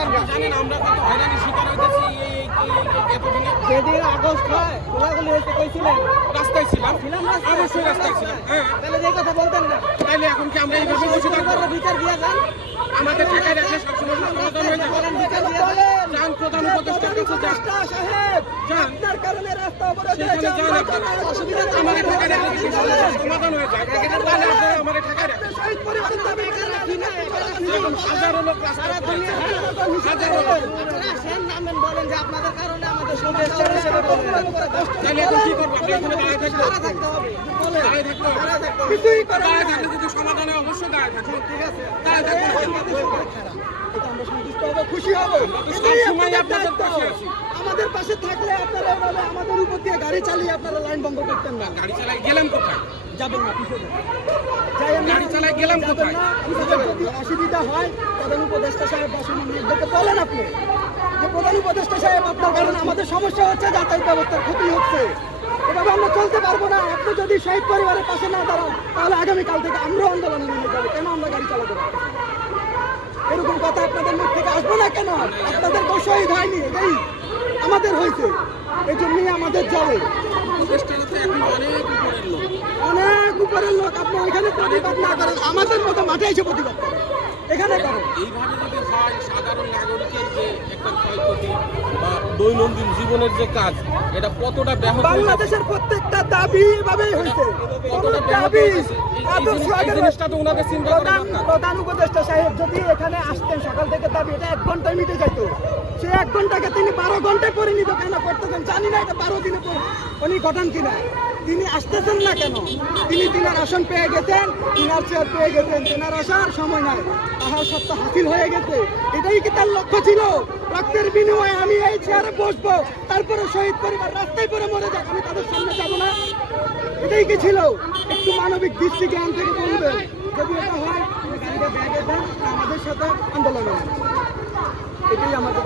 জানেন আমরা কত হয়রানির শিকার হইতেছি যেদিন আগস্ট হয় গোলাগুলি হয়েছে কইছিলেন? রাস্তায় ছিলাম। অবশ্যই রাস্তায় ছিলাম। হ্যাঁ। তাহলে যে কথা বলতেন না। তাইলে এখন কি আমরা এইভাবে বসে থাকব বিচার দিয়ে যান। আমাদের ঠেকায় রাখলে সবসময় সমাধান হয়ে যাবে। বিচার দিয়ে যান। যান প্রধান উপদেষ্টার কাছে যান। সাহেব আপনার কারণে রাস্তা অবরোধ সেখানে যান অসুবিধা আমাদের ঠেকায় রাখলে সমাধান হয়ে যায় আমাদের ঠেকায় রাখেন। শহীদ পরিবারের দাবি রাখি না হাজারো লোক রাস্তায় আমাদের পাশে থাকলে আপনারা আমাদের উপর দিয়ে গাড়ি চালিয়ে আপনারা লাইন ভঙ্গ করতেন না। গাড়ি চালাই গেলাম কোথায়? যাবেন না পিছিয়ে যাবেন। গাড়ি চালায় গেলাম কোথায়? যদি অসুবিধা হয় প্রধান উপদেষ্টা সাহেব বা সুমনদেরকে বলেন আপনি। যে প্রধান উপদেষ্টা সাহেব আপনার কারণে আমাদের সমস্যা হচ্ছে যাতায়াত ব্যবস্থার ক্ষতি হচ্ছে। এভাবে আমরা চলতে পারব না। আপনি যদি শহীদ পরিবারের পাশে না দাঁড়ান তাহলে আগামীকাল থেকে আমরাও আন্দোলনে নেমে যাব। কেন আমরা গাড়ি চালাতে পারব এরকম কথা আপনাদের মুখ থেকে আসবে না কেন? আপনাদের কেউ শহীদ হয়নি এটাই আমাদের হয়েছে। এই জন্যই আমাদের জলে। উপদেষ্টারা তো এখন অনেক উপরের লোক। অনেক উপরের লোক আপনি ওইখানে প্রতিবাদ না করেন আমাদের মতো মাঠে এসে প্রতিবাদ করেন। এখানে করেন। এইভাবে যদি হয় সাধারণ নাগরিকের যে একটা ক্ষয়ক্ষতি বা দৈনন্দিন জীবনের যে কাজ এটা কতটা ব্যাহত বাংলাদেশের প্রত্যেকটা দাবি এভাবে হয়েছে। কতটা দাবি জিনিসটা তো ওনাদের চিন্তা করা প্রধান প্রধান উপদেষ্টা সাহেব যদি এখানে আসতেন সকাল থেকে দাবি এটা এক ঘন্টায় মিটে যাইতো। সে এক ঘন্টাকে তিনি বারো ঘন্টায় পরিণত কেন করতেছেন? জানি না এটা বারো দিনে উনি ঘটান কিনা। তিনি আসতেছেন না কেন? তিনি তিনার আসন পেয়ে গেছেন, তিনার চেয়ার পেয়ে গেছেন, তেনার আসার সময় নাই। তাহার সত্য হাসিল হয়ে গেছে। এটাই কি তার লক্ষ্য ছিল? রক্তের বিনিময়ে আমি এই চেয়ারে বসবো, তারপরে শহীদ পরিবার রাস্তায় পরে মরে যাক, আমি তাদের সামনে যাব না। এটাই কি ছিল? একটু মানবিক দৃষ্টি জ্ঞান থেকে বলবেন। যদি এটা হয় আমাদের সাথে আন্দোলন এটাই আমাদের।